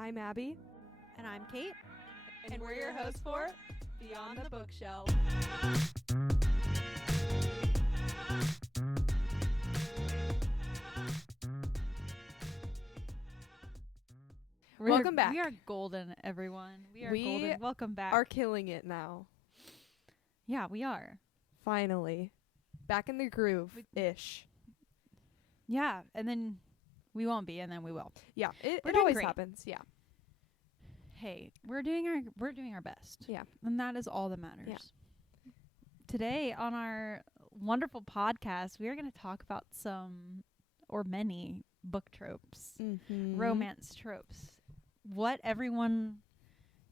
I'm Abby. And I'm Kate. And we're your hosts for Beyond the Bookshelf. Welcome back. We are golden, everyone. We are We golden. Welcome back. Are killing it now. Yeah, we are. Finally. Back in the groove-ish. Yeah, and then we won't be, and then we will. Yeah, it doing always great. happens. Yeah. Hey, we're doing our best. Yeah. And that is all that matters. Yeah. Today on our wonderful podcast, we are going to talk about some or many book tropes, romance tropes. What everyone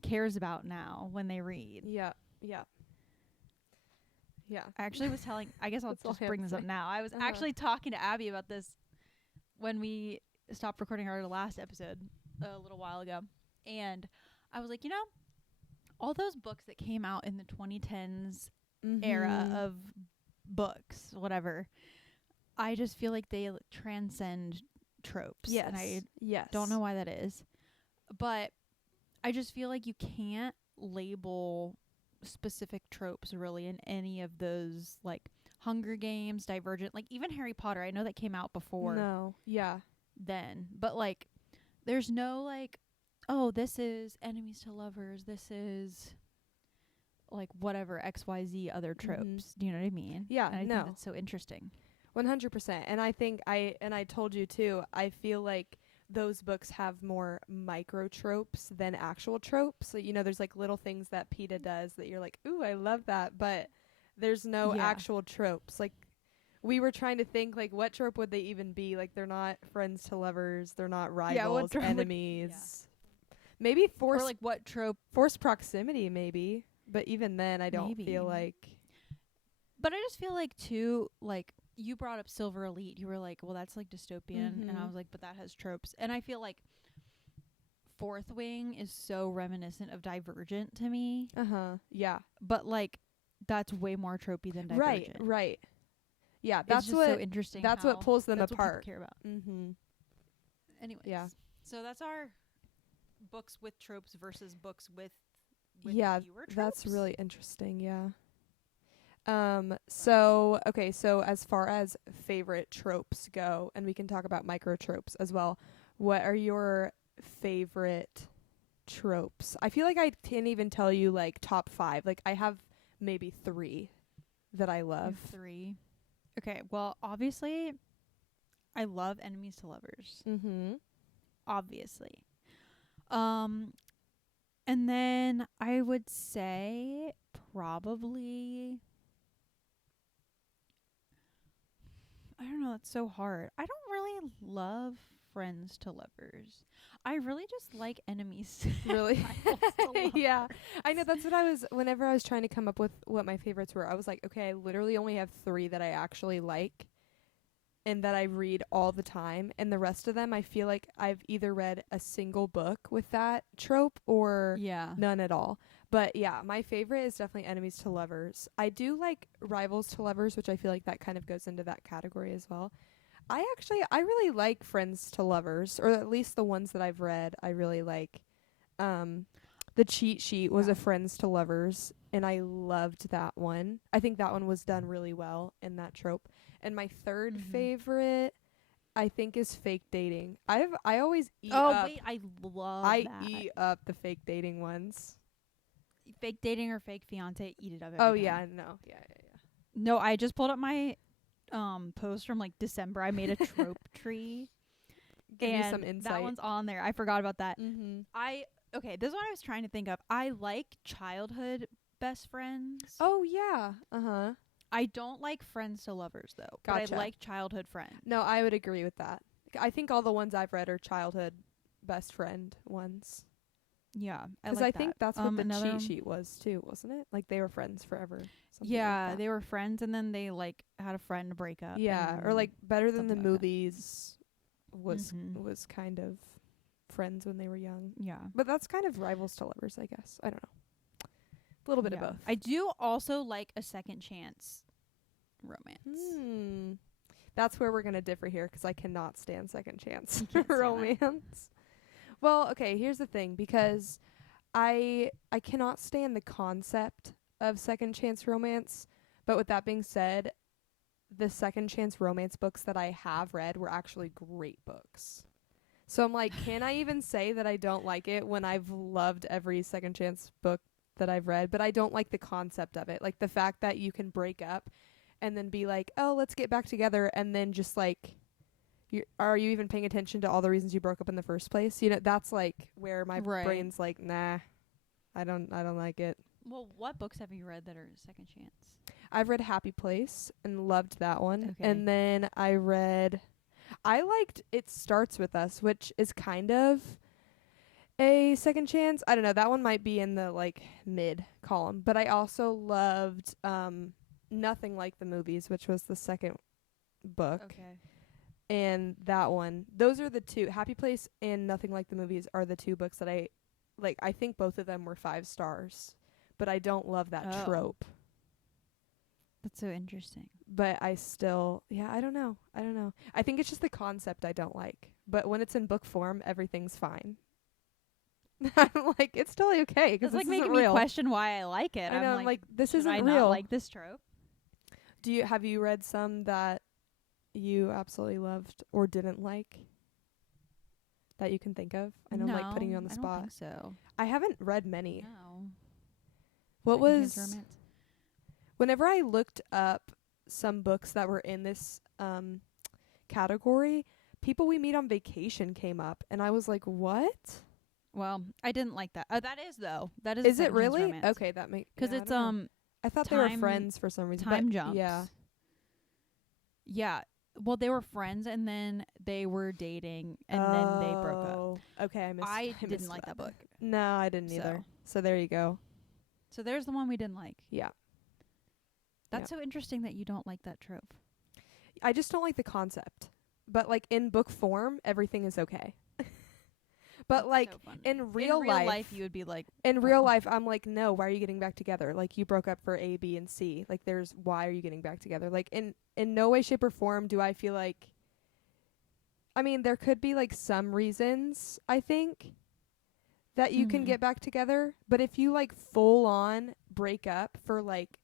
cares about now when they read. Yeah. Yeah. Yeah. I actually was telling, I guess I'll That's all just I have bring to this up say. now. I was actually talking to Abby about this when we stopped recording our last episode a little while ago. And I was like, you know, all those books that came out in the 2010s era of books, whatever, I just feel like they transcend tropes. Yes. And I yes. don't know why that is. But I just feel like you can't label specific tropes really in any of those, like Hunger Games, Divergent, like even Harry Potter. I know that came out before then, but like there's no like, oh, this is enemies to lovers, this is like whatever XYZ other tropes. Do you know what I mean? Yeah. And I think that's so interesting. 100%. And I think I told you too, I feel like those books have more micro tropes than actual tropes. So, you know, there's like little things that PETA does that you're like, ooh, I love that. But there's no actual tropes. Like, we were trying to think, like, what trope would they even be? Like, they're not friends to lovers. They're not rivals, enemies. Maybe forced. Or like what trope? Forced proximity, maybe. But even then, I don't feel like. But I just feel like, too, like, you brought up Silver Elite. You were like, well, that's like dystopian. And I was like, but that has tropes. And I feel like Fourth Wing is so reminiscent of Divergent to me. Yeah. But like, that's way more tropey than Divergent. Right. Yeah, that's just so interesting. That's what pulls them apart. apart. What people care about. Anyways. Yeah. So that's our books with tropes versus books with yeah, fewer tropes. That's really interesting. Yeah. So as far as favorite tropes go, and we can talk about micro tropes as well, what are your favorite tropes? I feel like I can't even tell you like top 5. Like I have maybe 3 that I love. 3. Okay. Well, obviously I love enemies to lovers. Obviously. And then I would say probably, I don't know, that's so hard. I don't really love friends to lovers. I really just like enemies. Really? Yeah. I know, that's what whenever I was trying to come up with what my favorites were, I was like, okay, I literally only have 3 that I actually like and that I read all the time. And the rest of them, I feel like I've either read a single book with that trope or none at all. But yeah, my favorite is definitely enemies to lovers. I do like rivals to lovers, which I feel like that kind of goes into that category as well. I really like friends to lovers, or at least the ones that I've read. I really like. The Cheat Sheet was a friends to lovers, and I loved that one. I think that one was done really well in that trope. And my third favorite, I think, is fake dating. I always eat up. Oh wait, I love that. I eat up the fake dating ones. Fake dating or fake fiance, eat it up. Yeah, no, yeah. No, I just pulled up my post from like December. I made a trope tree. Give me some insight. That one's on there. I forgot about that. Okay, this is what I was trying to think of. I like childhood best friends. Oh yeah. I don't like friends to lovers though. Gotcha. But I like childhood friends. No, I would agree with that. I think all the ones I've read are childhood best friend ones. Yeah, because I think that's what the Cheat Sheet was too, wasn't it? Like they were friends forever. Yeah, like they were friends, and then they like had a friend break up. Yeah, or like Better Than the Movies was kind of friends when they were young. Yeah, but that's kind of rivals to lovers, I guess. I don't know. A little bit of both. I do also like a second chance romance. That's where we're gonna differ here, because I cannot stand second chance romance. Well, okay, here's the thing, because I cannot stand the concept of second chance romance, but with that being said, the second chance romance books that I have read were actually great books. So I'm like, can I even say that I don't like it when I've loved every second chance book that I've read, but I don't like the concept of it. Like the fact that you can break up and then be like, "Oh, let's get back together," and then just like are you even paying attention to all the reasons you broke up in the first place? You know, that's like where my Right. brain's like, "Nah, I don't like it." Well, what books have you read that are second chance? I've read Happy Place and loved that one. Okay. And then I liked It Starts With Us, which is kind of a second chance. I don't know. That one might be in the like mid column, but I also loved Nothing Like the Movies, which was the second book. Okay. And that one, those are the two. Happy Place and Nothing Like the Movies are the two books that I like. I think both of them were 5 stars, but I don't love that trope. That's so interesting. But I still, I don't know. I think it's just the concept I don't like. But when it's in book form, everything's fine. I'm like, it's totally okay because It's like this making isn't me real. question why I like it. I know, I'm like, this should isn't I real. not like this trope? Have you read some that you absolutely loved or didn't like that you can think of? I know I'm like putting you on the spot. I don't think so. I haven't read many. No. What Second was chance romance? Whenever I looked up some books that were in this category, People We Meet on Vacation came up, and I was like, what? Well, I didn't like that. That is though. That is. Is a it second chance really? romance. Okay, that makes Because it's I thought they were time- friends for some reason. time but jumps. Yeah. Yeah. Well, they were friends and then they were dating and then they broke up. Oh, okay, I missed didn't like that book. No, I didn't either. So there you go. So there's the one we didn't like. Yeah. That's so interesting that you don't like that trope. I just don't like the concept. But like in book form, everything is okay. But That's like so funny. in real life, you would be like, in real life, I'm like, no, why are you getting back together? Like, you broke up for A, B, and C. Like, why are you getting back together? Like, in no way, shape, or form do I feel like, I mean, there could be, like, some reasons, I think, that you can get back together. But if you, like, full on break up for, like,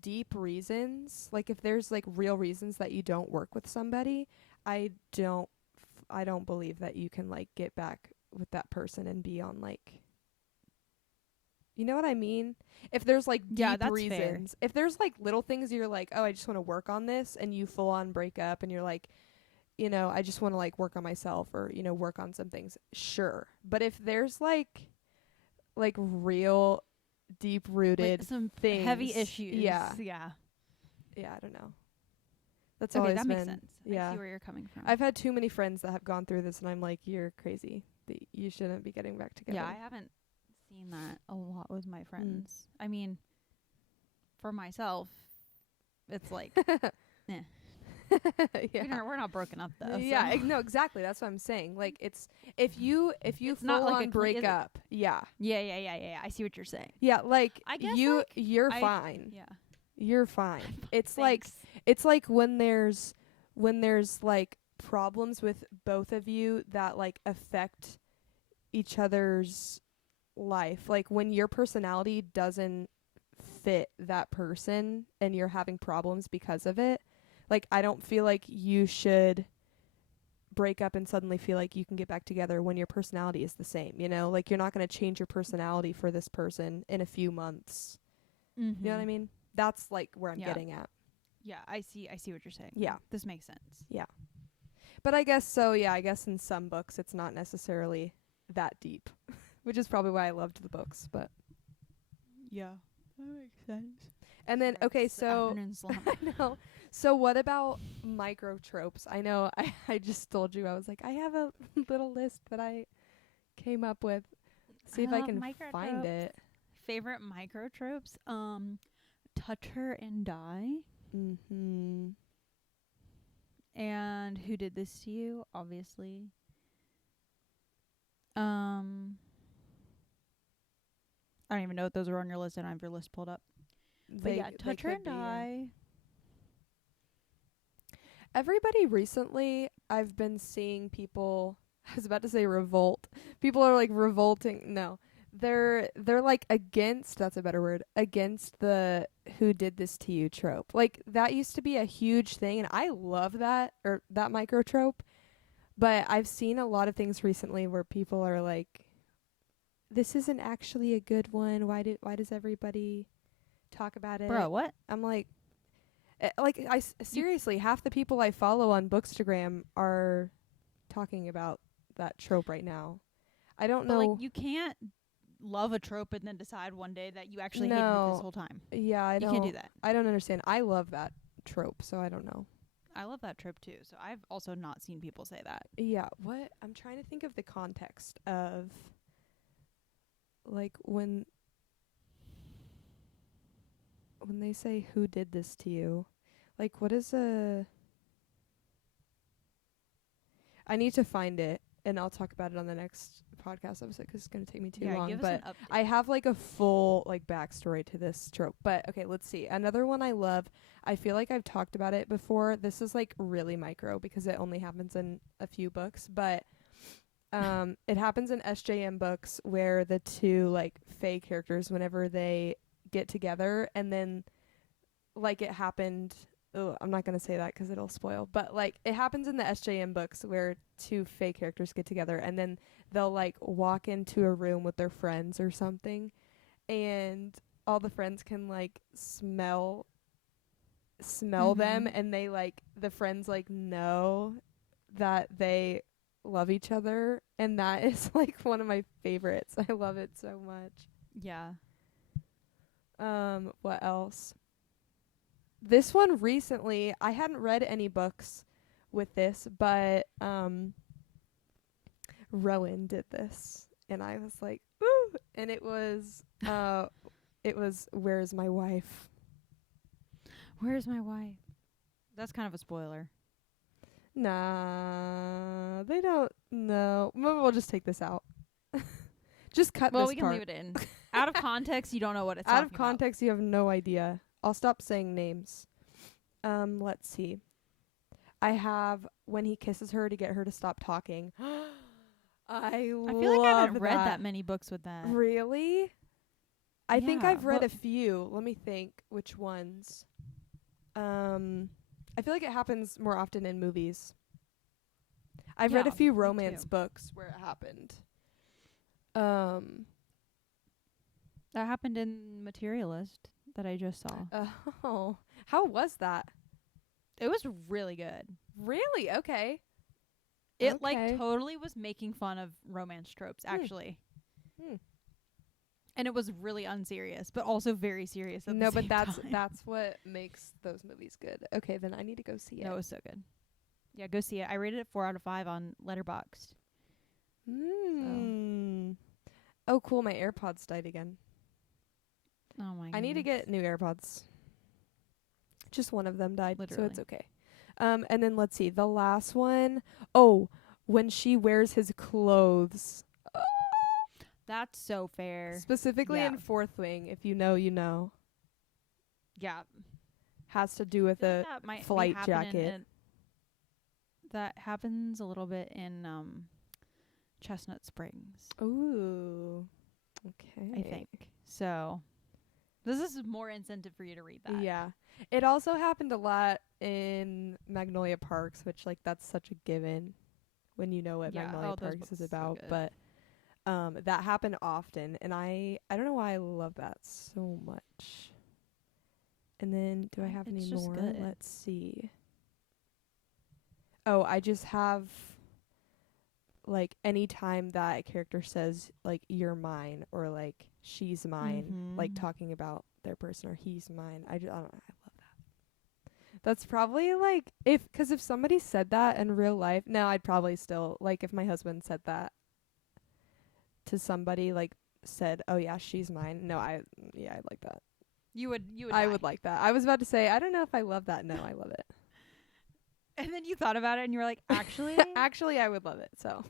deep reasons, like, if there's, like, real reasons that you don't work with somebody, I don't believe that you can, like, get back with that person and be on like, you know what I mean? If there's like deep that's reasons, if there's like little things you're like, oh, I just want to work on this, and you full on break up and you're like, you know, I just want to like work on myself or, you know, work on some things. Sure. But if there's like real deep rooted like some things, heavy issues. Yeah, I don't know. That's okay, always that been, makes sense. Yeah. I see where you're coming from. I've had too many friends that have gone through this, and I'm like, you're crazy. You shouldn't be getting back together. Yeah, I haven't seen that a lot with my friends. I mean, for myself, it's like, Yeah. we're not broken up though. Yeah, so. no, exactly. That's what I'm saying. Like, it's if you It's full not like on a break up, yeah, Yeah. I see what you're saying. yeah, like I guess you're fine. Yeah. You're fine. It's Thanks. like when there's like problems with both of you that like affect each other's life. Like when your personality doesn't fit that person and you're having problems because of it. Like, I don't feel like you should break up and suddenly feel like you can get back together when your personality is the same, you know? Like, you're not going to change your personality for this person in a few months. Mm-hmm. You know what I mean? That's like where I'm getting at. Yeah, I see what you're saying. Yeah. This makes sense. Yeah. But I guess so, yeah, I guess in some books it's not necessarily that deep, which is probably why I loved the books, but Yeah. That makes sense. and then okay, so Afternoon slump. I know. So what about micro tropes? I know I just told you I was like, I have a little list that I came up with. See if I can find it. Favorite micro tropes? Touch her and die. Mm-hmm. And Who Did This to You? Obviously. I don't even know if those are on your list. I don't have your list pulled up. But yeah, Touch Her and Die. Everybody recently, I've been seeing people, I was about to say revolt, people are like revolting. No. They're like against, that's a better word, against the who did this to you trope. Like that used to be a huge thing and I love that, or that micro trope. But I've seen a lot of things recently where people are like, this isn't actually a good one. Why does everybody talk about it? Bro, what? I'm like, seriously, half the people I follow on Bookstagram are talking about that trope right now. I don't But know. like, you can't love a trope and then decide one day that you actually hated it this whole time. Yeah, You can't do that. I don't understand. I love that trope, so I don't know. I love that trope too. So I've also not seen people say that. Yeah, what? I'm trying to think of the context of like when they say who did this to you. Like what is a I need to find it and I'll talk about it on the next podcast episode 'cause it's going to take me too long. Give but us an update. I have like a full like backstory to this trope. But okay, let's see. Another one I love. I feel like I've talked about it before. This is like really micro because it only happens in a few books, but it happens in SJM books where the two like fae characters, whenever they get together, and then like it happened. Oh, I'm not going to say that 'cause it'll spoil. But like it happens in the SJM books where two fae characters get together and then they'll like walk into a room with their friends or something, and all the friends can like smell them, and they like the friends like know that they love each other, and that is like one of my favorites. I love it so much. Yeah. What else? This one recently, I hadn't read any books with this, but Rowan did this, and I was like, ooh, and it was Where's My Wife? Where's my wife? That's kind of a spoiler. Nah, they don't know. Maybe we'll just take this out. Just cut Well, this we can part. leave it in. Out of context, you don't know what it's Out of talking about. context, you have no idea. I'll stop saying names. Let's see. I have when he kisses her to get her to stop talking. I feel like I haven't read that many books with that. Really? I think Yeah, I've read but- a few. Let me think which ones. I feel like it happens more often in movies. I've read a Yeah, few me romance too. books where it happened. That happened in Materialist that I just saw. Oh, how was that? It was really good. Really? Okay. It Okay. like totally was making fun of romance tropes, actually. Hmm. And it was really unserious, but also very serious at No, the but same that's time. that's what makes those movies good. Okay, then I need to go see it. No, it was so good. Yeah, go see it. I rated it 4 out of 5 on Letterboxd. Oh, cool. My AirPods died again. Oh my god. I need to get new AirPods. Just one of them died, so it's Literally. okay. And then let's see. The last one. Oh, when she wears his clothes. That's so fair. Specifically Yeah. in Fourth Wing, if you know, you know. Yeah. Has to do with a That might be flight happening jacket. that happens a little bit in Chestnut Springs, Ooh. Okay. I think. So this is more incentive for you to read that. Yeah. It also happened a lot in Magnolia Parks, which like that's such a given when you know what Yeah. Magnolia Oh, those Parks books is are so about. good. But that happened often, and I don't know why I love that so much. And then do I have It's any just more? good. Let's see. Oh, I just have like any time that a character says like you're mine or like she's mine, like Mhm. talking about their person, or he's mine. I don't know. I love that. That's probably like if somebody said that in real life, no, I'd probably still like if my husband said that to somebody, like said, "Oh yeah, she's mine." No, I'd like that. You would I die. would like that. I was about to say, I don't know if I love that. No, I love it. And then you thought about it and you were like, actually? Actually, I would love it. So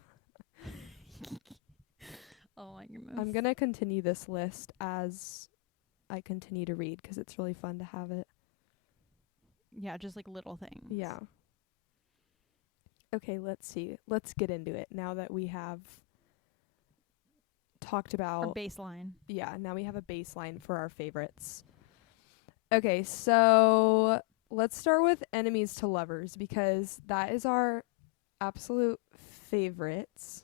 Oh my goodness. I'm gonna continue this list as I continue to read 'cause it's really fun to have it. Yeah, just like little things. Yeah. Okay, let's see. Let's get into it now that we have talked Or about, baseline. yeah, now we have a baseline for our favorites. Okay, so let's start with enemies to lovers because that is our absolute favorites.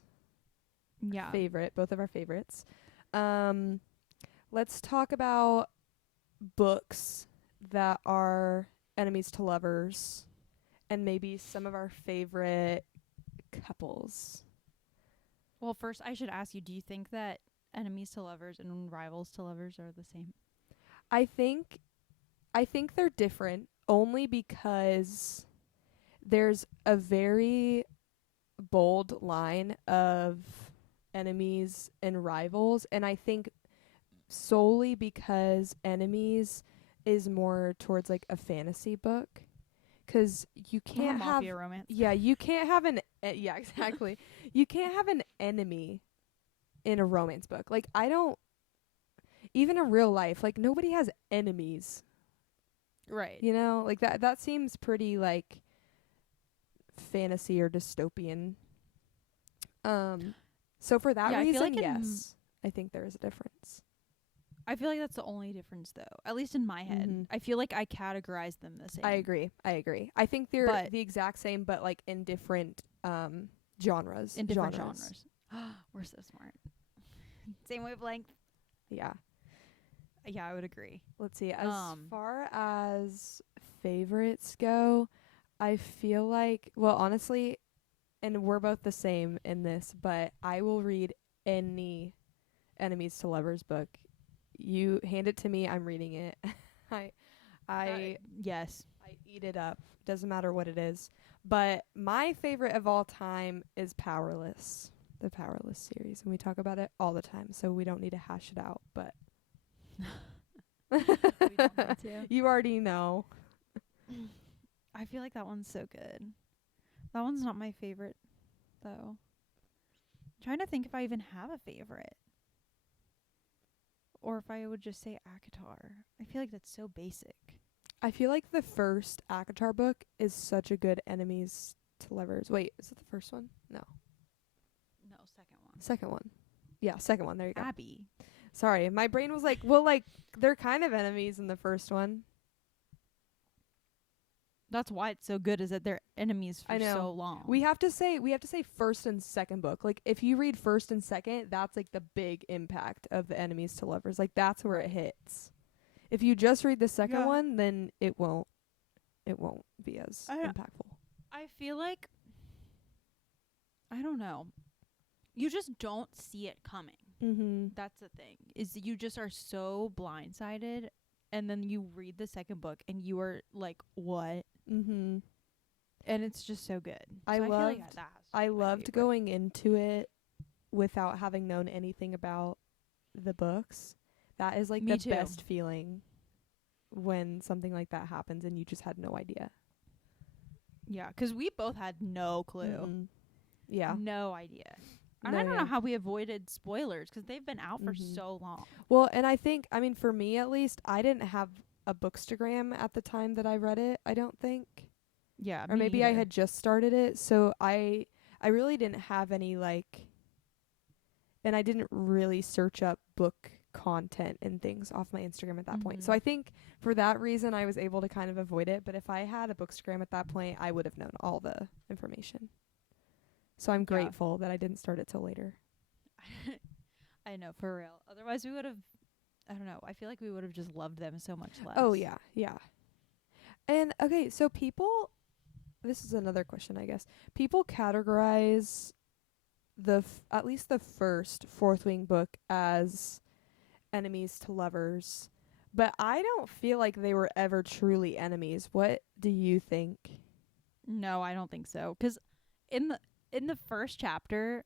Yeah. Both of our favorites. Let's talk about books that are enemies to lovers and maybe some of our favorite couples. Well, first I should ask you, do you think that enemies to lovers and rivals to lovers are the same? I think they're different only because there's a very bold line of enemies and rivals, and I think solely because enemies is more towards like a fantasy book, 'cause you can't have mafia romance. yeah, you can't have yeah, exactly. You can't have an enemy in a romance book. Like I don't even in real life, like nobody has enemies. Right. You know? Like that seems pretty like fantasy or dystopian. So for that Yeah, I feel reason, like yes. I think there is a difference. I feel like that's the only difference, though. At least in my head. Mhm. I feel like I categorize them the same. I agree. I think they're But- the exact same, but like in different genres. In different genres. We're so smart. Same wavelength. Yeah. Yeah, I would agree. Let's see. As far as favorites go, I feel like, well, honestly, and we're both the same in this, but I will read any enemies to lovers book. You hand it to me, I'm reading it. Yes. I eat it up. Doesn't matter what it is. But my favorite of all time is Powerless. The Powerless series. And we talk about it all the time, so we don't need to hash it out, but We don't need to. you already know. I feel like that one's so good. That one's not my favorite, though. I'm trying to think if I even have a favorite. Or if I would just say ACOTAR. I feel like that's so basic. I feel like the first ACOTAR book is such a good enemies to lovers. Wait, is it the first one? No. No, second one. Second one. Yeah, second one. There you go. Abby. Sorry, my brain was like, well, like, they're kind of enemies in the first one. That's why it's so good, is that they're enemies for I know. so long. We have to say first and second book. Like if you read first and second, that's like the big impact of the enemies to lovers. Like that's where it hits. If you just read the second one, then it won't be as impactful. I feel like, I don't know. You just don't see it coming. Mhm. That's the thing. Is you just are so blindsided, and then you read the second book and you are like, what? Mhm. And it's just so good. I so loved I feel like that has to I be my loved favorite. going into it without having known anything about the books. That is like Me the too. best feeling when something like that happens and you just had no idea. Yeah, 'cause we both had no clue. Mhm. Yeah. No idea. And No, I don't yeah. know how we avoided spoilers, 'cause they've been out for Mhm. so long. Well, and I think, I mean, for me at least, I didn't have a Bookstagram at the time that I read it, I don't think. Yeah, Or maybe I had just started it, so I really didn't have any, like, and I didn't really search up book content and things off my Instagram at that point. So Mhm. I think for that reason I was able to kind of avoid it, but if I had a Bookstagram at that point, I would have known all the information. So I'm Yeah. grateful that I didn't start it till later. I know, for real. Otherwise, we would have, I don't know, I feel like we would have just loved them so much less. Oh, yeah, yeah. And, okay, so people, this is another question, I guess. People categorize at least the first Fourth Wing book as enemies to lovers, but I don't feel like they were ever truly enemies. What do you think? No, I don't think so. 'Cause in the first chapter,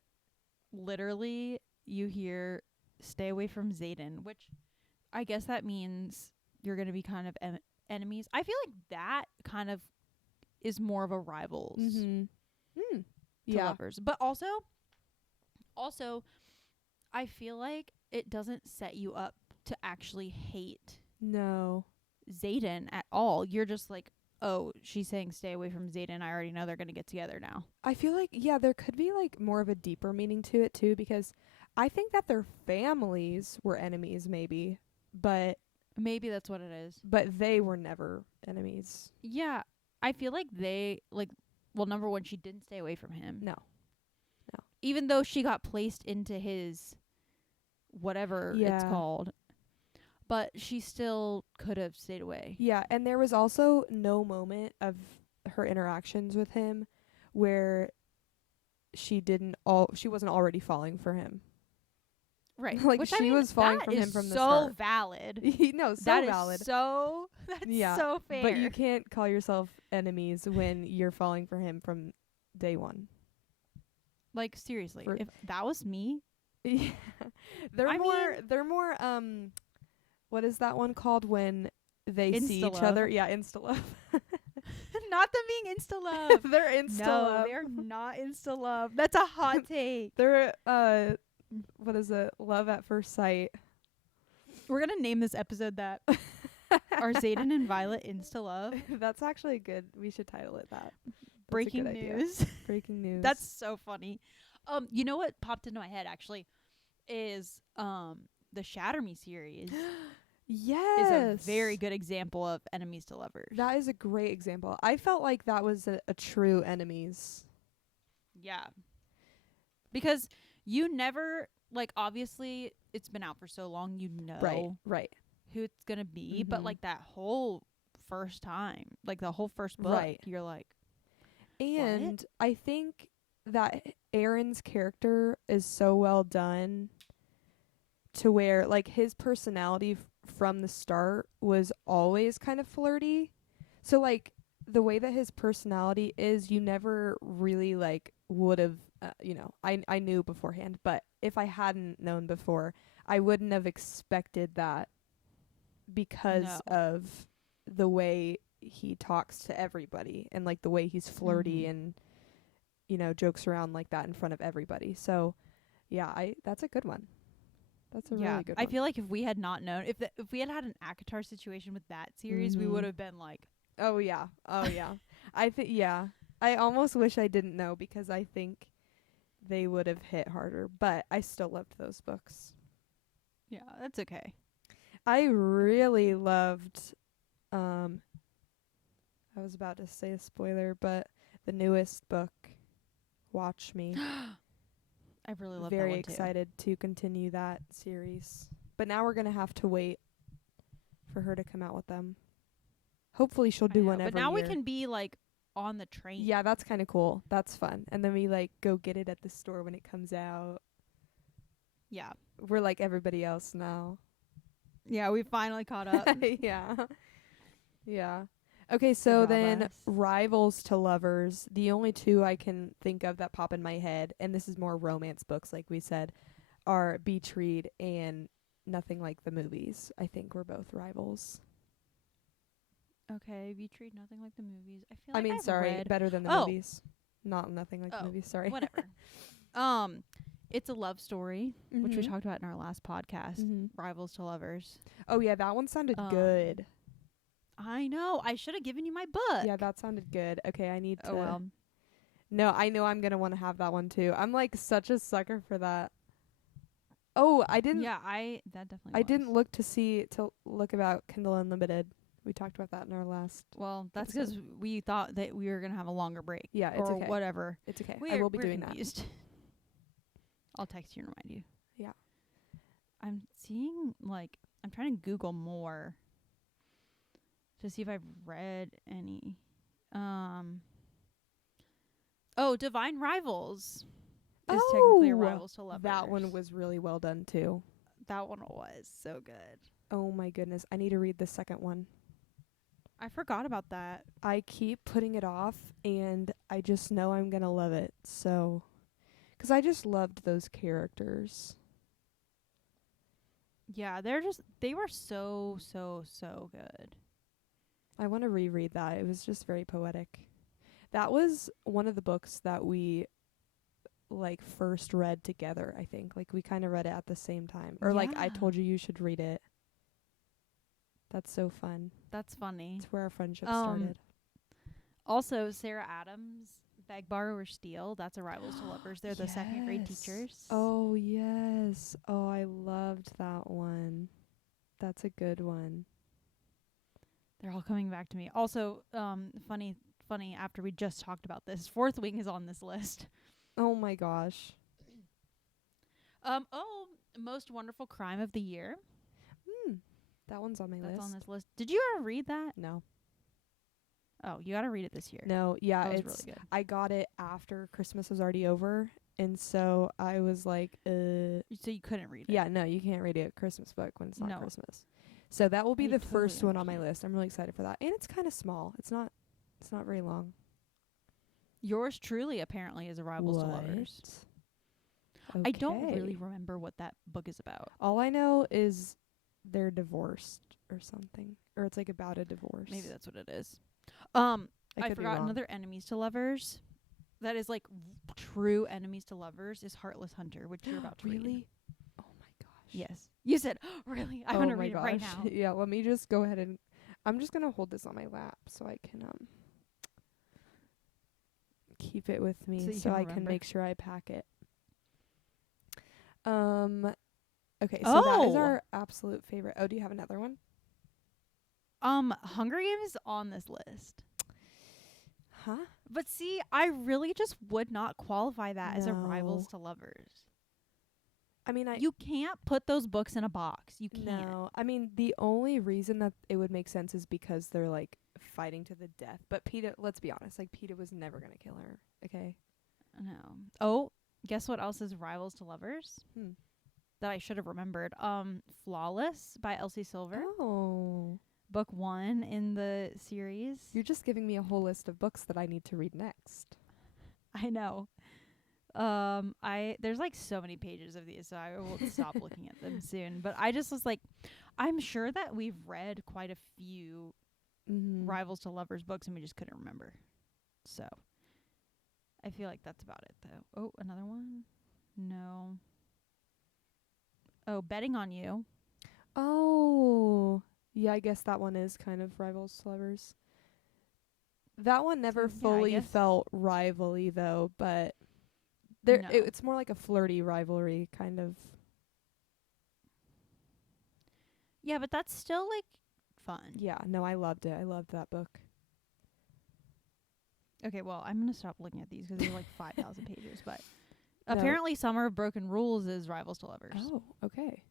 literally, you hear, stay away from Xaden, which I guess that means you're going to be kind of enemies. I feel like that kind of is more of a rivals Mm-hmm. to Yeah. lovers. But also, I feel like it doesn't set you up to actually hate No. Xaden at all. You're just like, oh, she's saying stay away from Xaden. I already know they're going to get together now. I feel like, yeah, there could be like more of a deeper meaning to it too, because I think that their families were enemies, maybe, but Maybe that's what it is. they were never enemies. Yeah, I feel like they like. Well, number one, she didn't stay away from him. No. Even though she got placed into his whatever it's called, but she still could have stayed away. Yeah, and there was also no moment of her interactions with him where she wasn't already falling for him. Right. Like, Which, she I mean, was falling from him from the start. So valid. No, so that valid. Is so that's so fair. But you can't call yourself enemies when you're falling for him from day one. Like, seriously, if that was me, yeah. They're more what is that one called when they see each other? Yeah, insta-love. Not them being insta-love. They're insta-love. No, they're not insta-love. That's a hot take. They're what is it? Love at first sight. We're gonna name this episode that. Are Zayden and Violet insta-love? That's actually good. We should title it that. Breaking news. Breaking news. That's so funny. You know what popped into my head actually is the Shatter Me series. Yes. Is a very good example of enemies to lovers. That is a great example. I felt like that was a true enemies. Yeah. Because you never, like, obviously it's been out for so long, you know right who it's gonna be, but like that whole first time, like the whole first book, you're like, and what? I think that Aaron's character is so well done to where, like, his personality from the start was always kind of flirty. So, like, the way that his personality is, you never really, like, would have, I knew beforehand, but if I hadn't known before, I wouldn't have expected that because of the way he talks to everybody and, like, the way he's flirty and, jokes around like that in front of everybody. So, yeah, that's a good one. That's a really good one. I feel like if we had not known, if we had an ACOTAR situation with that series, we would have been like, oh yeah. I think, I almost wish I didn't know because I think they would have hit harder, but I still loved those books. Yeah, that's okay. I really loved, I was about to say a spoiler, but the newest book, Watch Me. I really love Very that one too. excited to continue that series. But now we're going to have to wait for her to come out with them. Hopefully she'll do one every But now year. we can be, like, on the train. Yeah, that's kind of cool. That's fun. And then we, like, go get it at the store when it comes out. Yeah. We're like everybody else now. Yeah, we finally caught up. Yeah. Yeah. Okay, so then rivals to lovers. The only two I can think of that pop in my head, and this is more romance books, like we said, are Beach Read and Nothing Like the Movies. I think we're both rivals. Okay, Beach Read, Nothing Like the Movies. I feel like sorry, better than the movies. Nothing like the movies, sorry. Whatever. It's a love story, which we talked about in our last podcast. Rivals to lovers. Oh yeah, that one sounded good. I know. I should have given you my book. Yeah, that sounded good. Okay, I need to. Oh well. No, I know I'm gonna want to have that one too. I'm like such a sucker for that. Oh, I didn't. Yeah, that definitely. I didn't look about Kindle Unlimited. We talked about that in our last. Well, that's because we thought that we were gonna have a longer break. Yeah, it's or okay. Whatever. It's okay. I will be doing confused. that. I'll text you and remind you. Yeah. I'm seeing, like, I'm trying to Google more to see if I've read any. Divine Rivals is technically a Rivals to Lovers. That one was really well done too. That one was so good. Oh my goodness, I need to read the second one. I forgot about that. I keep putting it off, and I just know I'm gonna love it. So, because I just loved those characters. Yeah, they were so good. I want to reread that. It was just very poetic. That was one of the books that we, like, first read together, I think. Like, we kind of read it at the same time. Or, like, I told you should read it. That's so fun. That's funny. It's where our friendship started. Also, Sarah Adams, Beg, Borrow, or Steal. That's a Rivals to Lovers. They're the second grade Yes. teachers. Oh, yes. Oh, I loved that one. That's a good one. They're all coming back to me. Also, funny, after we just talked about this, Fourth Wing is on this list. Oh my gosh. Most Wonderful Crime of the Year. That one's on my That's list. on this list. Did you ever read that? No. Oh, you got to read it this year. No, yeah, That was it's really good. I got it after Christmas was already over, and so I was like, So you couldn't read it. yeah, no, you can't read a Christmas book when it's not No. Christmas. So that will be I the totally first one on my understand. list. I'm really excited for that. And it's kind of small. It's not very long. Yours truly apparently is a Rivals to Lovers. Okay. I don't really remember what that book is about. All I know is they're divorced or something, or it's like about a divorce. Maybe that's what it is. I I could be forgot wrong. another Enemies to Lovers. That is like true Enemies to Lovers is Heartless Hunter, which you're about to read. Really? Oh my gosh. Yes. You said, really? I Oh want to my read it right gosh. now. Yeah, let me just go ahead and I'm just gonna hold this on my lap so I can keep it with me So so, you can I can remember. make sure I pack it. Okay, so that is Oh! our absolute favorite. Oh, do you have another one? Hunger Games is on this list. Huh? But see, I really just would not qualify that as a Rivals No. to Lovers. I mean, You can't put those books in a box. You can't. No. I mean, the only reason that it would make sense is because they're like fighting to the death. But PETA, let's be honest, like PETA was never gonna kill her. Okay. No. Oh, guess what else is Rivals to Lovers? Hmm. That I should have remembered. Flawless by Elsie Silver. Oh. Book 1 in the series. You're just giving me a whole list of books that I need to read next. I know. There's like so many pages of these, so I will stop looking at them soon. But I just was like, I'm sure that we've read quite a few Mm-hmm. Rivals to Lovers books and we just couldn't remember. So I feel like that's about it though. Oh, another one? No. Oh, Betting on You. Oh. Yeah, I guess that one is kind of Rivals to Lovers. That one never So, yeah, I fully guess- felt rivalry though, but there No. it's more like a flirty rivalry kind of. Yeah, but that's still like fun. Yeah, no, I loved it. I loved that book. Okay, well, I'm going to stop looking at these because they're like 5,000 pages. But No. apparently Summer of Broken Rules is Rivals to Lovers. Oh, okay.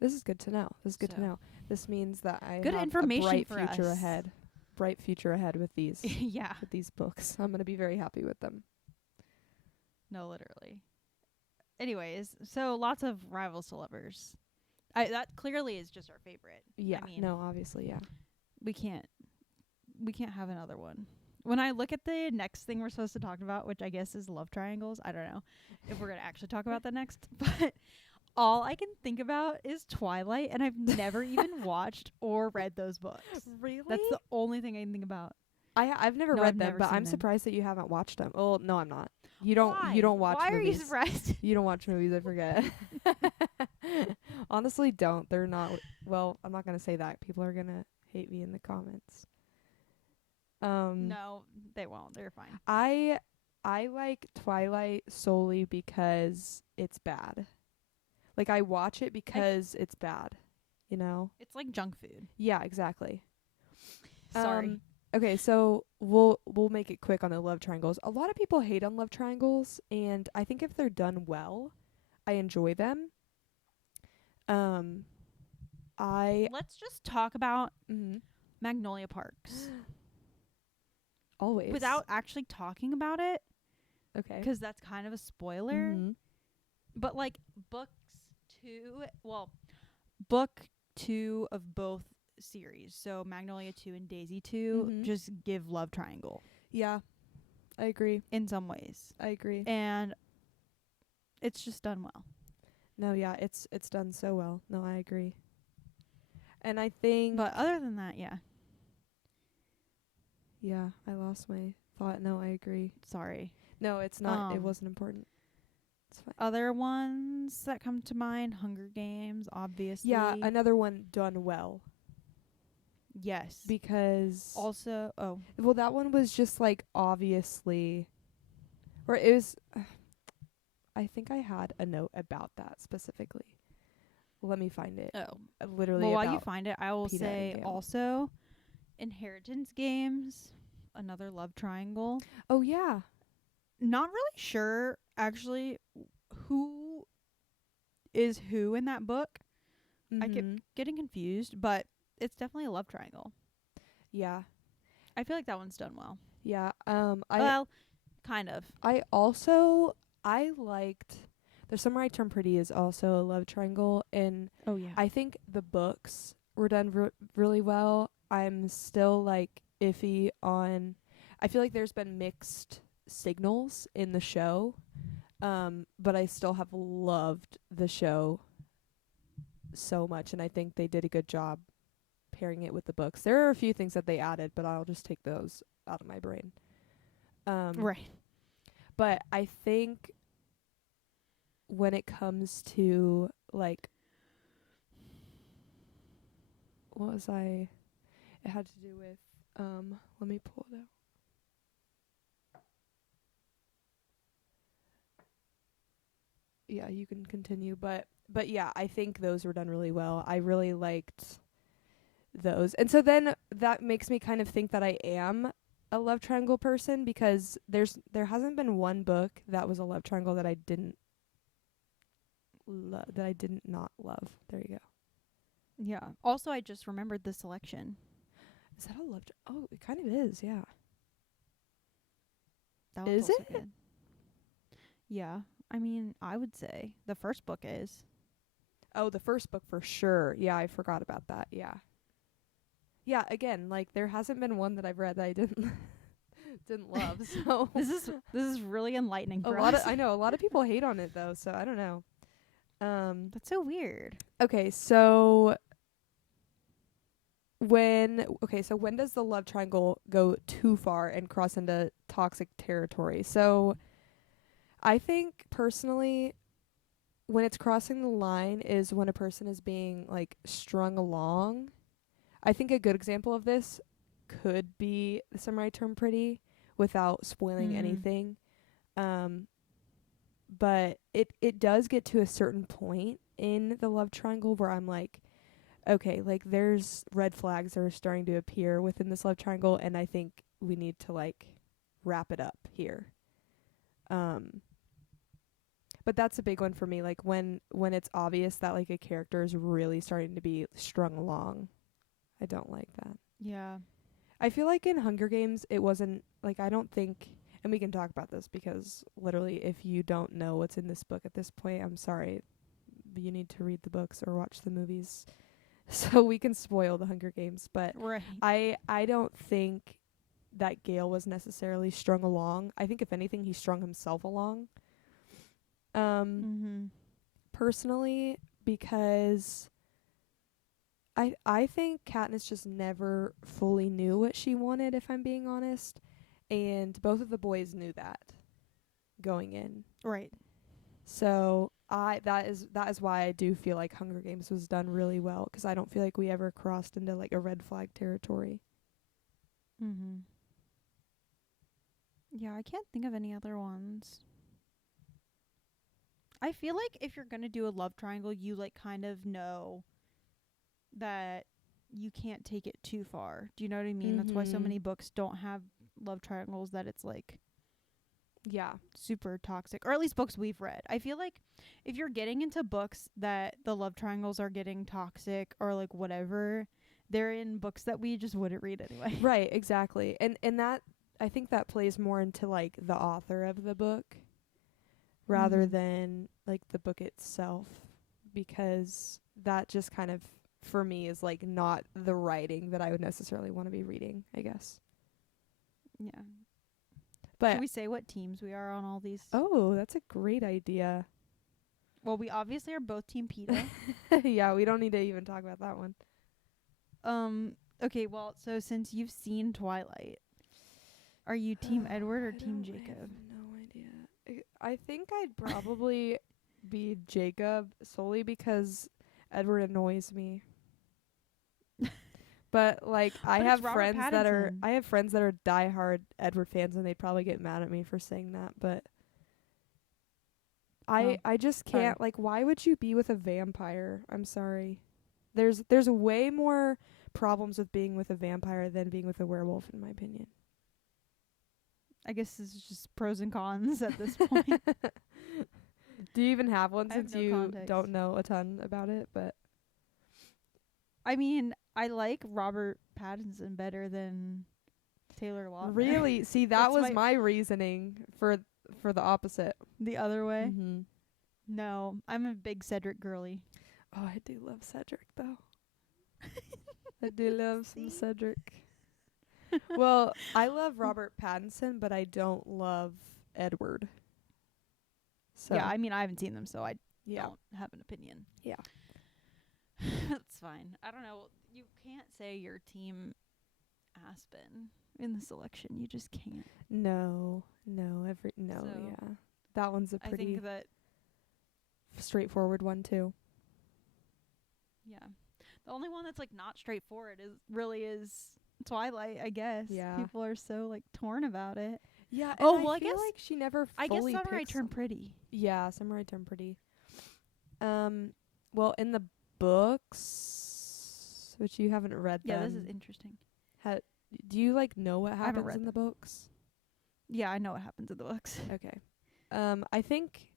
This is good to know. This is good So. to know. This means that I Good have information a bright for future us. ahead. Bright future ahead with these Yeah. with these books. I'm gonna be very happy with them. No, literally. Anyways, so lots of Rivals to Lovers. That clearly is just our favorite. Yeah. I mean, No, obviously, yeah. we can't have another one. When I look at the next thing we're supposed to talk about, which I guess is love triangles, I don't know if we're going to actually talk about that next, but all I can think about is Twilight, and I've never even watched or read those books. Really? That's the only thing I can think about. I've never No, read I've them, never but seen I'm them. surprised that you haven't watched them. Oh, no, I'm not. You don't Why? you don't watch Why movies. are you surprised? You don't watch movies, I forget. Honestly, don't. They're not well, I'm not going to say that. People are going to hate me in the comments. No, they won't. They're fine. I like Twilight solely because it's bad. Like I watch it because it's bad, you know? It's like junk food. Yeah, exactly. Sorry. Okay, so we'll make it quick on the love triangles. A lot of people hate on love triangles, and I think if they're done well, I enjoy them. Let's just talk about Mm-hmm. Magnolia Parks Always. without actually talking about it, Okay. because that's kind of a spoiler. Mhm. But like book 2 of both series, so Magnolia 2 and Daisy 2, Mhm. just give love triangle Yeah. I agree. in some ways, I agree. and it's just done well. No, yeah, it's done so well. No, I agree. And I think But other than that, yeah, yeah, I lost my thought. No, I agree. sorry. No, it's not. It Um, wasn't important. It's fine. Other ones that come to mind, Hunger Games, obviously. Yeah, another one done well yes. because Also, well, that one was just like obviously Or it was I think I had a note about that specifically. Let me find it. Oh. Literally Well, while about you find it, I will Peanut and say Gale. also inheritance games, another love triangle. Oh yeah. Not really sure actually who is who in that book. I kept Mhm. getting confused, but it's definitely a love triangle. Yeah. I feel like that one's done well. Yeah. Well, kind of. I liked The Summer I Turned Pretty is also a love triangle, and Oh yeah. I think the books were done really well. I'm still like iffy on. I feel like there's been mixed signals in the show, but I still have loved the show so much, and I think they did a good job pairing it with the books. There are a few things that they added, but I'll just take those out of my brain. Right. But I think when it comes to like what was I it had to do with let me pull it out. Yeah, you can continue, but yeah, I think those were done really well. I really liked those. And so then that makes me kind of think that I am a love triangle person, because there hasn't been one book that was a love triangle that I didn't that I didn't not love. There you go. Yeah. Also, I just remembered the selection. Is that a love oh, it kind of is, yeah. That one's Is also it? good. Yeah. I mean, I would say the first book is. Oh, the first book for sure. Yeah, I forgot about that. Yeah. Yeah, again, like there hasn't been one that I've read that I didn't didn't love. So This is really enlightening a for lot us. of I know a lot of people hate on it though, so I don't know. That's so weird. Okay, so when does the love triangle go too far and cross into toxic territory? So I think personally when it's crossing the line is when a person is being like strung along. I think a good example of this could be The Summer I Turned Pretty, without spoiling anything. But it does get to a certain point in the love triangle where I'm like, okay, like there's red flags that are starting to appear within this love triangle, and I think we need to like wrap it up here. But that's a big one for me, like when it's obvious that like a character is really starting to be strung along. I don't like that. Yeah. I feel like in Hunger Games it wasn't like, I don't think, and we can talk about this because literally if you don't know what's in this book at this point, I'm sorry, but you need to read the books or watch the movies so we can spoil the Hunger Games. But Right. I don't think that Gale was necessarily strung along. I think if anything he strung himself along. Personally, because I think Katniss just never fully knew what she wanted, if I'm being honest, and both of the boys knew that going in. Right. So that is why I do feel like Hunger Games was done really well, 'cause I don't feel like we ever crossed into like a red flag territory. Yeah, I can't think of any other ones. I feel like if you're gonna do a love triangle, you like kind of know that you can't take it too far. Do you know what I mean? That's why so many books don't have love triangles, that it's like Yeah. super toxic, or at least books we've read. I feel like if you're getting into books that the love triangles are getting toxic or like whatever, they're in books that we just wouldn't read anyway. Right, exactly. And that, I think that plays more into like the author of the book rather than like the book itself, because that just kind of for me is like not the writing that I would necessarily want to be reading, I guess. Yeah. But should we say what teams we are on all these? oh, that's a great idea. Well, we obviously are both Team PETA. Yeah, we don't need to even talk about that one. Okay, well, so since you've seen Twilight, are you Team Edward or Team Jacob? I have no idea. I think I'd probably be Jacob, solely because Edward annoys me. But like I have friends that are diehard Edward fans, and they'd probably get mad at me for saying that, but I just Sorry. can't, like, why would you be with a vampire? I'm sorry. There's way more problems with being with a vampire than being with a werewolf, in my opinion. I guess this is just pros and cons at this point. Do you even have one I have since no you context. don't know a ton about it? But I mean, I like Robert Pattinson better than Taylor Lautner. really, see, that That's was my- my reasoning for the opposite. The other way? Mm-hmm. No, I'm a big Cedric girly. Oh, I do love Cedric though. I do love some See? Cedric. Well, I love Robert Pattinson, but I don't love Edward. So Yeah, I mean, I haven't seen them, so I yeah. don't have an opinion. Yeah. That's fine. I don't know. You can't say your team Aspen in the selection. You just can't. No, So, yeah. That one's a I pretty think that, straightforward one too. yeah. The only one that's, like, not straightforward is Twilight, I guess. Yeah. People are so, like, torn about it. Yeah. Oh, and well, I I feel guess- like she never I guess fully Summer I picks Turned some- Pretty. Yeah, Summer I Turned Pretty. Well, in the books, which you haven't read Yeah, them. this is interesting. Do you like know what haven't happens read in the books? Yeah, I know what happens in the books. Okay. I think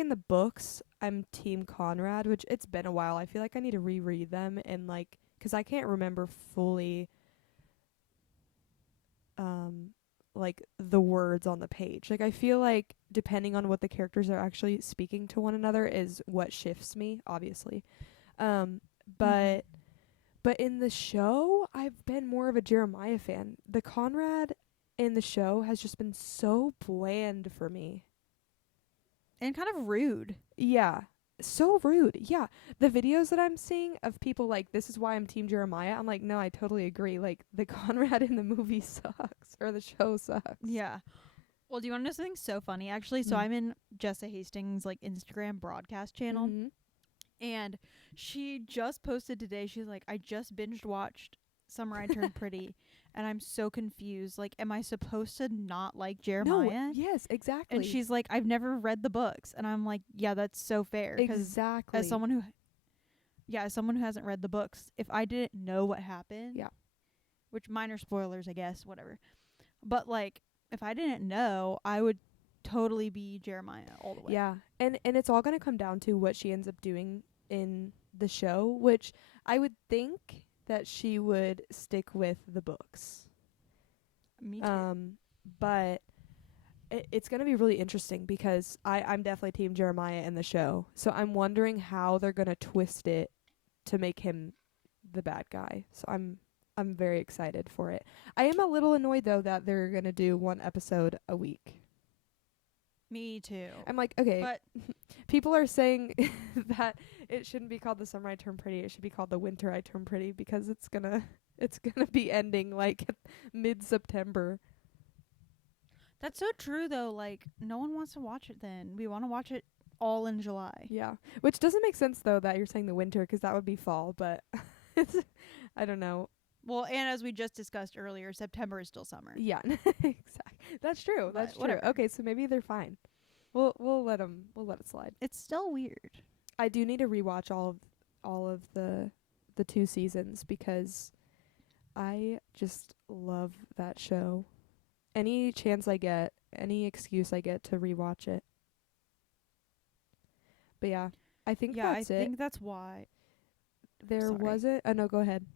in the books I'm Team Conrad, which it's been a while. I feel like I need to reread them and, like, 'cause I can't remember fully like the words on the page. Like, I feel like depending on what the characters are actually speaking to one another is what shifts me, obviously. But in the show, I've been more of a Jeremiah fan. The Conrad in the show has just been so bland for me. And kind of rude. Yeah. So rude. Yeah. The videos that I'm seeing of people like, this is why I'm Team Jeremiah, I'm like, no, I totally agree. Like, the Conrad in the movie sucks. Or the show sucks. Yeah. Well, do you want to know something so funny, actually? So Mm. I'm in Jessa Hastings' like Instagram broadcast channel, Mhm. and she just posted today. She's like, I just binge watched Summer I Turned Pretty, and I'm so confused. Like, am I supposed to not like Jeremiah? No, yes, exactly. And she's like, I've never read the books, and I'm like, yeah, that's so fair. 'Cause exactly. as someone who hasn't read the books, if I didn't know what happened, Yeah. which minor spoilers, I guess, whatever. But like, if I didn't know, I would totally be Jeremiah all the way. Yeah. And it's all going to come down to what she ends up doing in the show, which I would think that she would stick with the books. Me too. But it's going to be really interesting because I'm definitely Team Jeremiah in the show. So I'm wondering how they're going to twist it to make him the bad guy. So I'm very excited for it. I am a little annoyed though that they're going to do one episode a week. Me too. I'm like, okay, But people are saying that it shouldn't be called the Summer I Turned Pretty. It should be called the Winter I Turned Pretty because it's gonna be ending like mid-September. that's so true, though. Like, no one wants to watch it then. We want to watch it all in July. Yeah, which doesn't make sense though that you're saying the winter 'cause that would be fall. But I don't know. Well, and as we just discussed earlier, September is still summer. Yeah, exactly. That's true. But That's true. whatever. Okay, so maybe they're fine. We'll let it slide. It's still weird. I do need to rewatch all of the 2 seasons because I just love that show. Any chance I get, any excuse I get to rewatch it. But yeah, I think Yeah, that's I it. think that's why. There sorry. wasn't. Oh no, go ahead.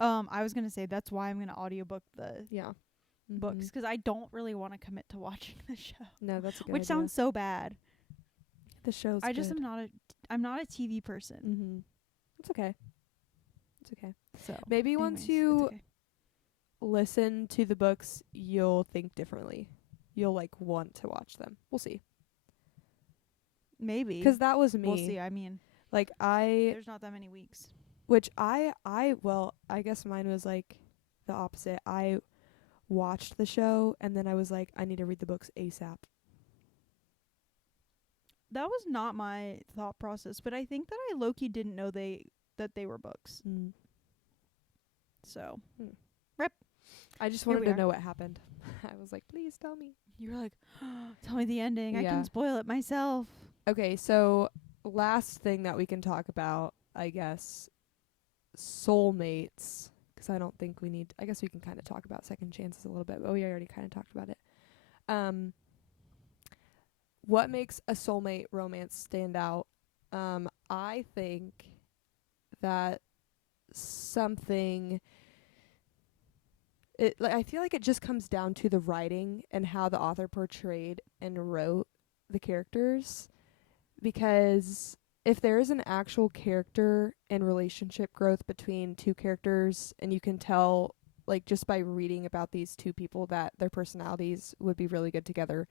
I was gonna say that's why I'm gonna audiobook the Yeah. books, 'cause I don't really want to commit to watching the show, No, that's a good which idea. sounds so bad. The show's I just good. I'm not a TV person. Mhm. It's okay. It's okay. So Maybe once anyways, you it's okay. listen to the books, you'll think differently. You'll like want to watch them. We'll see. Maybe 'Cause that was me. we'll see. I mean, Like there's not that many weeks. which I guess mine was like the opposite. I watched the show and then I was like, I need to read the books ASAP. That was not my thought process, but I think that I low-key didn't know that they were books. Mm. So, Hmm. rip. I just Here wanted we to are. know what happened. I was like, please tell me. You were like, tell me the ending. I Yeah. can spoil it myself. Okay, so last thing that we can talk about, I guess, soulmates. Because I don't think we need. I guess we can kind of talk about second chances a little bit, but we already kind of talked about it. What makes a soulmate romance stand out? I think that something. I feel like it just comes down to the writing and how the author portrayed and wrote the characters. Because if there is an actual character and relationship growth between two characters, and you can tell, like, just by reading about these two people that their personalities would be really good together,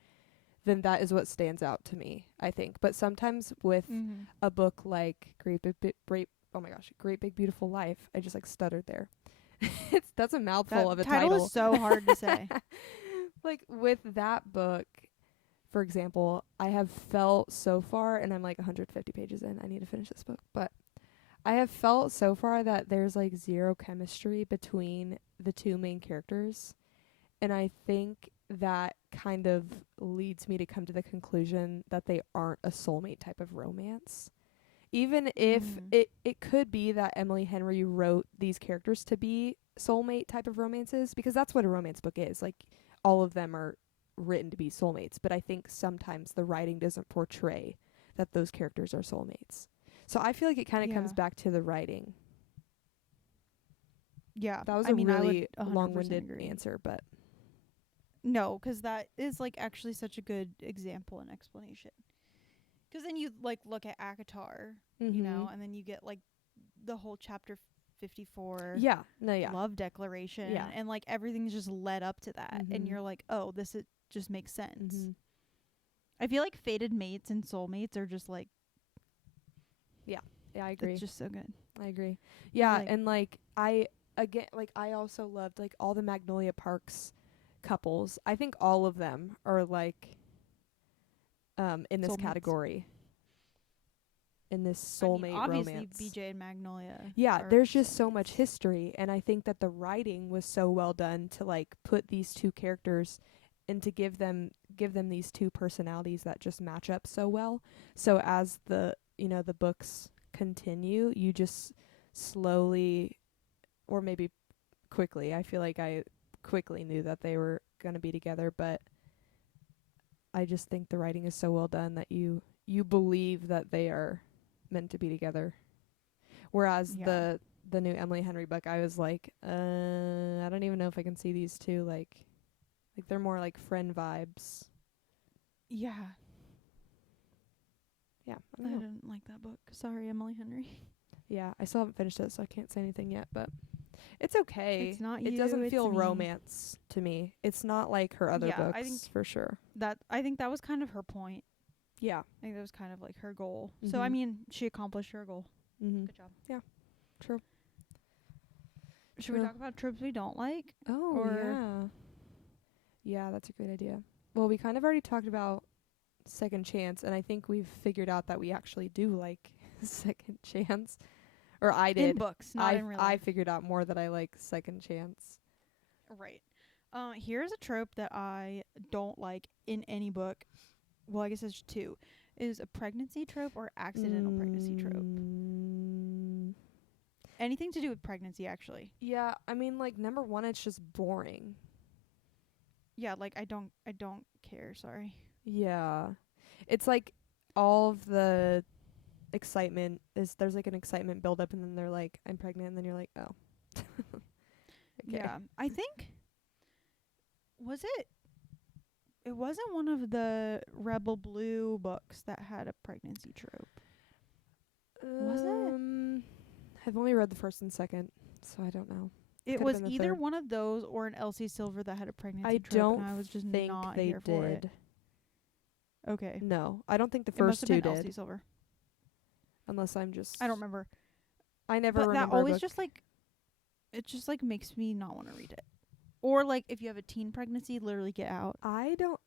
then that is what stands out to me, I think. But sometimes with a book like Great Big Beautiful Life, I just like stuttered there. That's a mouthful of a title. Is so hard to say. Like with that book, for example, I have felt so far, and I'm like 150 pages in. I need to finish this book, but I have felt so far that there's like zero chemistry between the two main characters, and I think that kind of leads me to come to the conclusion that they aren't a soulmate type of romance. Even if it could be that Emily Henry wrote these characters to be soulmate type of romances, because that's what a romance book is. Like, all of them are written to be soulmates, but I think sometimes the writing doesn't portray that those characters are soulmates. So I feel like it kind of comes back to the writing. Yeah. That was a really long-winded answer, but... No, 'cause that is, like, actually such a good example and explanation. 'Cause then you, like, look at ACOTAR, you know, and then you get, like, the whole chapter 54 love declaration. Yeah. And, like, everything's just led up to that. And you're like, oh, just makes sense. I feel like fated mates and soulmates are just, like... Yeah, I agree. It's just so good. I agree. Yeah, and, like, I also loved, like, all the Magnolia Parks couples. I think all of them are, like... in this soulmates. Category, in this soulmate obviously romance. BJ and Magnolia. Yeah, there's just so much history, and I think that the writing was so well done to like put these two characters and to give them these two personalities that just match up so well. So as the books continue, you just slowly, or maybe quickly, I feel like I quickly knew that they were going to be together, but I just think the writing is so well done that you believe that they are meant to be together. Whereas the new Emily Henry book, I was like, I don't even know if I can see these two, like they're more like friend vibes. Yeah. Yeah. I didn't like that book. Sorry, Emily Henry. Yeah, I still haven't finished it, so I can't say anything yet, but it's okay. It's not it you, doesn't it's feel me. romance to me. It's not like her other books, I think for sure. I think that was kind of her point. Yeah. I think that was kind of like her goal. So I mean, she accomplished her goal. Good job. Yeah. True. Should we talk about tropes we don't like? Oh, yeah. Yeah, that's a great idea. Well, we kind of already talked about second chance, and I think we've figured out that we actually do like second chance. Or I did. In books, not in real life. I figured out more that I like second chance. Right. Here's a trope that I don't like in any book. Well, I guess there's two. Is a pregnancy trope or accidental pregnancy trope. Anything to do with pregnancy, actually. Yeah, I mean, like, number one, it's just boring. Yeah, like, I don't care, sorry. Yeah. It's like all of the excitement there's like an excitement build up, and then they're like, I'm pregnant, and then you're like, oh. Okay. Yeah. I think it wasn't one of the Rebel Blue books that had a pregnancy trope. Was it? I've only read the first and second, so I don't know. It Could've was been the either third. one of those or an Elsie Silver that had a pregnancy I trope. don't and I was just think not they here for it. did. Okay. No, I don't think the It must first have two been did. Elsie Silver. Unless I'm just... I don't remember. I never But remember that always a book. just like, it just like makes me not want to read it. Or like if you have a teen pregnancy, literally get out. I don't...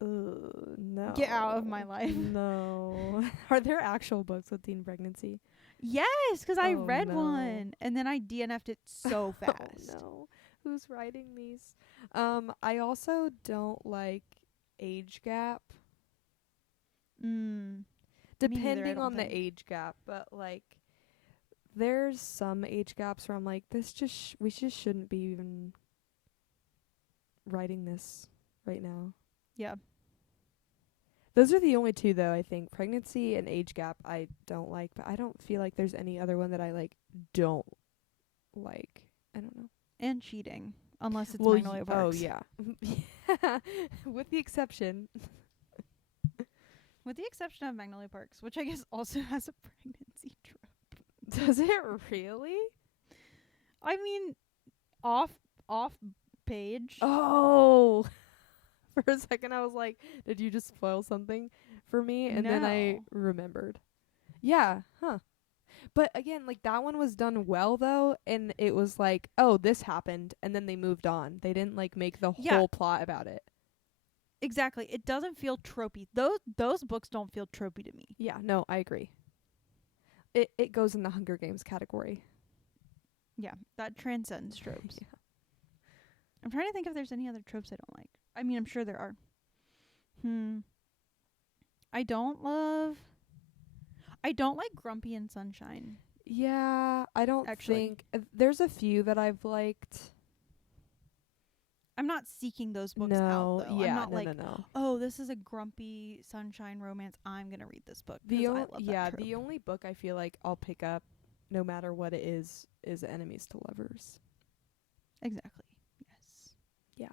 no. Get out of my life. No. Are there actual books with teen pregnancy? Yes, because I Oh, read no. one and then I DNF'd it so fast. Oh, no. Who's writing these? I also don't like age gap. Me neither, I Depending don't on the think. age gap, but like there's some age gaps where I'm like, this just we just shouldn't be even writing this right now. Yeah. Those are the only two though, I think. Pregnancy and age gap I don't like, but I don't feel like there's any other one that I like don't like. I don't know. And cheating, unless it's Well, Magnolia Parks. oh yeah. Yeah. With the exception. With the exception of Magnolia Parks, which I guess also has a pregnancy trope. Does it really? I mean, off page. Oh. For a second I was like, did you just spoil something for me? And then I No. remembered. Yeah, huh. But again, like that one was done well though, and it was like, oh, this happened, and then they moved on. They didn't like make the Yeah. whole plot about it. Exactly. It doesn't feel tropey. Those books don't feel tropey to me. Yeah, no, I agree. It goes in the Hunger Games category. Yeah, that transcends tropes. Yeah. I'm trying to think if there's any other tropes I don't like. I mean, I'm sure there are. I don't like Grumpy and Sunshine. Yeah, I don't Actually. think there's a few that I've liked. I'm not seeking those books No, out, though. yeah, I'm not no, like, no. oh, this is a Grumpy Sunshine romance. I'm going to read this book. 'Cause The I love that trope. the only book I feel like I'll pick up, no matter what it is Enemies to Lovers. Exactly. Yes. Yeah.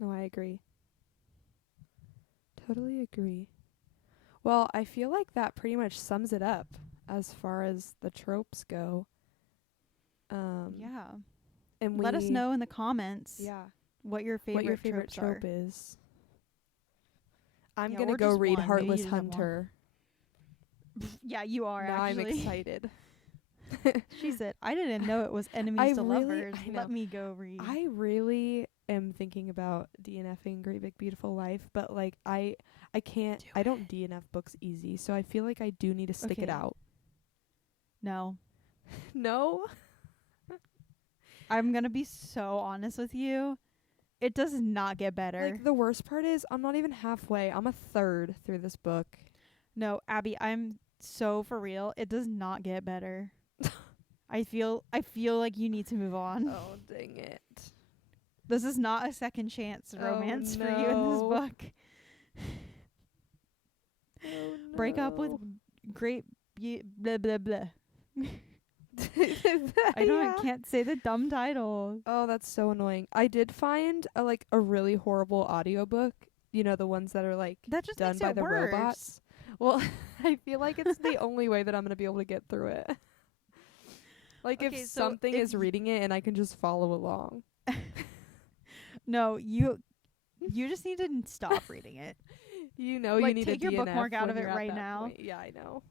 No, I agree. Totally agree. Well, I feel like that pretty much sums it up as far as the tropes go. Yeah. And Let us know in the comments what your favorite, what your favorite tropes trope are. is. I'm Yeah, gonna or go just read one. Maybe Heartless you just have one. Hunter. Yeah, you are Now I'm actually. excited. She said, I didn't know it was enemies to lovers. I know. Let me go read. I really am thinking about DNFing Great Big Beautiful Life, but like I can't. I don't DNF books easy, so I feel like I do need to stick it Okay. out. No. No. I'm going to be so honest with you. It does not get better. Like the worst part is I'm not even halfway. I'm a third through this book. No, Abby, I'm so for real. It does not get better. I feel like you need to move on. Oh, dang it. This is not a second chance romance for you in this no. book. Oh, Break up with no. great blah blah blah. I can't say the dumb title. Oh, that's so annoying. I did find a really horrible audiobook. You know, the ones that are like That just done makes by it the worse. robots. Well, I feel like it's the only way that I'm going to be able to get through it. Like Okay, if so something if is reading it and I can just follow along. No, you just need to stop reading it. You know, Like, you need take a your DNF bookmark out when of it you're at right that now. point. Yeah, I know.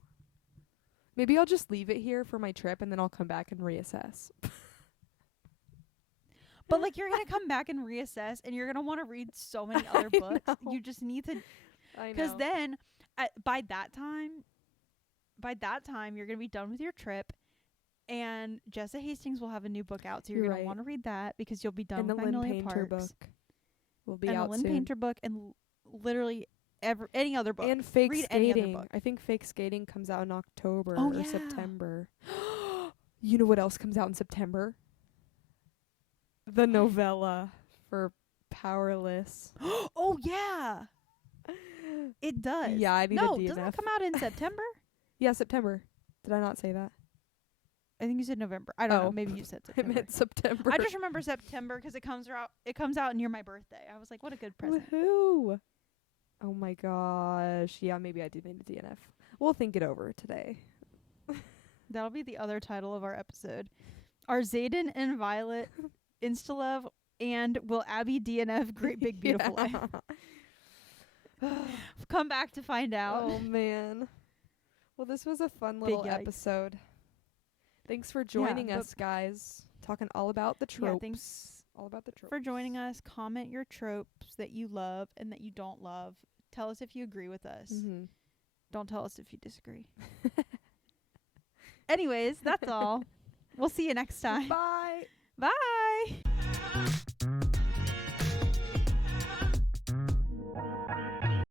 Maybe I'll just leave it here for my trip and then I'll come back and reassess. But like you're gonna come back and reassess, and you're gonna want to read so many other I books. know. You just need to, I know. because then by that time you're gonna be done with your trip, and Jessa Hastings will have a new book out, so you're You're gonna right. want to read that because you'll be done and the with Lynn Magnolia Painter Parks book will be and out the Lynn soon. Painter book, and literally any other book. And Fake Read any other Skating. book. I think Fake Skating comes out in October Oh, or yeah. September. You know what else comes out in September? The novella for Powerless. Oh yeah, it does. Yeah, I need a no, DNF. doesn't it come out in September? Yeah, September. Did I not say that? I think you said November. I don't know. Oh. Maybe you said I September. meant September. I just remember September because it comes out near my birthday. I was like, what a good present. Woohoo! Oh my gosh. Yeah, maybe I do need a DNF. We'll think it over today. That'll be the other title of our episode. Are Zayden and Violet Insta-love, and will Abby DNF Great Big Beautiful Life? Come back to find out. Oh man. Well, this was a fun little yikes. episode. Thanks for joining but- us, guys. Talking all about the tropes. Yeah, thanks all about the tropes. for joining us. Comment your tropes that you love and that you don't love. Tell us if you agree with us. Mm-hmm. Don't tell us if you disagree. Anyways, that's all. We'll see you next time. Bye. Bye.